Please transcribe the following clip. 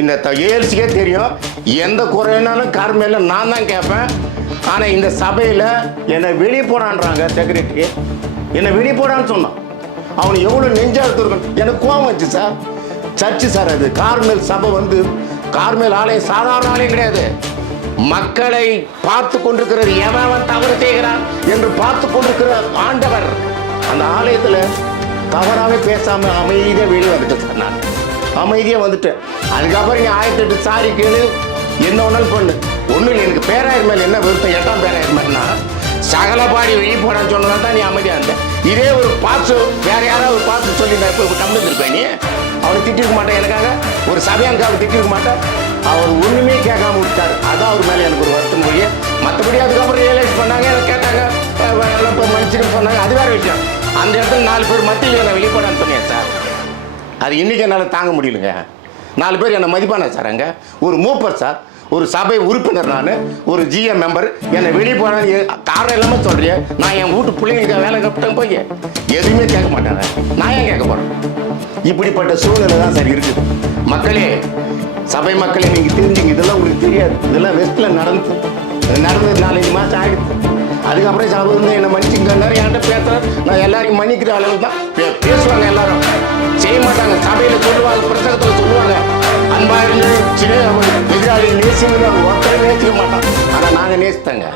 இந்த ஏஎல்சிக்கே தெரியும் எந்த குறைனாலும் கார்மேல நான் தான் கேட்பேன். ஆனால் இந்த சபையில் என்னை வெளியே போடான்றாங்க. செக்ரட்டரி என்னை வெளியே போடான்னு சொன்னான். அவனுக்கு எவ்வளோ நெஞ்சாக இருக்கும். எனக்கு கோவம் வச்சு சார். சர்ச்சு சார், அது கார்மேல் சபை வந்து கார்மேல் ஆலயம் சாதாரண ஆலயம் கிடையாது. மக்களை பார்த்து கொண்டிருக்கிறது எவன் தவறு செய்கிறான் என்று பார்த்து கொண்டிருக்கிற ஆண்டவர். அந்த ஆலயத்தில் தவறாகவே பேசாமல் அமைதியாக வெளியே வந்துட்டேன் சார். நான் அமைதியாக வந்துட்டேன். அதுக்கப்புறம் நீ 1008 சாரி கேளு, என்ன ஒன்றாலும் பண்ணு. ஒன்றும் இல்லை, எனக்கு பேராயர் மேலே என்ன விருப்பம், 8ஆம் பேராயர் மேலேனா சகலபாடி வெளியே போடான்னு சொன்னதான் தான் நீ அமைதியாக இருந்தேன். இதே ஒரு பாசு வேற யாராவது ஒரு பாசு சொல்லி நான் இப்போ கம்மிருப்பேன். நீ அவனை திட்டிருக்க மாட்டேன். எனக்காக ஒரு சபையானுக்கு அவர் திட்டிருக்க மாட்டேன். அவர் ஒன்றுமே கேட்காம விட்டார். அதான் அவர் மேலே எனக்கு ஒரு வருத்தம் மொழியே. மற்றபடி அதுக்கப்புறம் ரியலைஸ் பண்ணாங்க, எனக்கு கேட்டாங்க, எல்லாம் இப்போ மன்னிச்சுன்னு சொன்னாங்க. அது வேறு விஷயம். அந்த இடத்துல 4 பேர் மத்தியில் என்னை வெளிப்படான்னு சொன்னேன் சார். அது இன்றைக்கி என்னால் தாங்க முடியலைங்க. 4 பேர் என்னை மதிப்பானா சார். அங்கே ஒரு மூப்பர் சார், ஒரு சபை உறுப்பினர், நான் ஒரு ஜிஎம் மெம்பர், என்னை வெளியே போனான்னு காரணம் இல்லாமல் சொல்கிறேன். நான் என் வீட்டு பிள்ளைங்களுக்கு வேலை கப்பிட்டேன் போய் எதுவுமே கேட்க மாட்டேன். நான் ஏன் கேட்க போகிறேன்? இப்படிப்பட்ட சூழ்நிலை தான் சார் இருக்குது. மக்களே, சபை மக்களே, நீங்கள் தெரிஞ்சுங்க. இதெல்லாம் உங்களுக்கு தெரியாது. இதெல்லாம் வெஸ்ட்டில் நடந்தது 4-5 மாதம் ஆகிடுது. அதுக்கப்புறம் சபை வந்து என்னை மன்னிச்சுங்க என்கிட்ட பேசுகிறேன். நான் எல்லாரையும் மன்னிக்கிற அளவு தான் பேசுவாங்க. எல்லாரும் செய்ய மாட்டாங்க. சபையில் சொல்லுவாங்க, புத்தகத்தில் சொல்லுவாங்க, அன்பாக சின்ன எதிராளி நேசிங்கன்னு ஒருத்தரை நேசிக்க மாட்டான். ஆனால் நாங்கள் நேசித்தாங்க.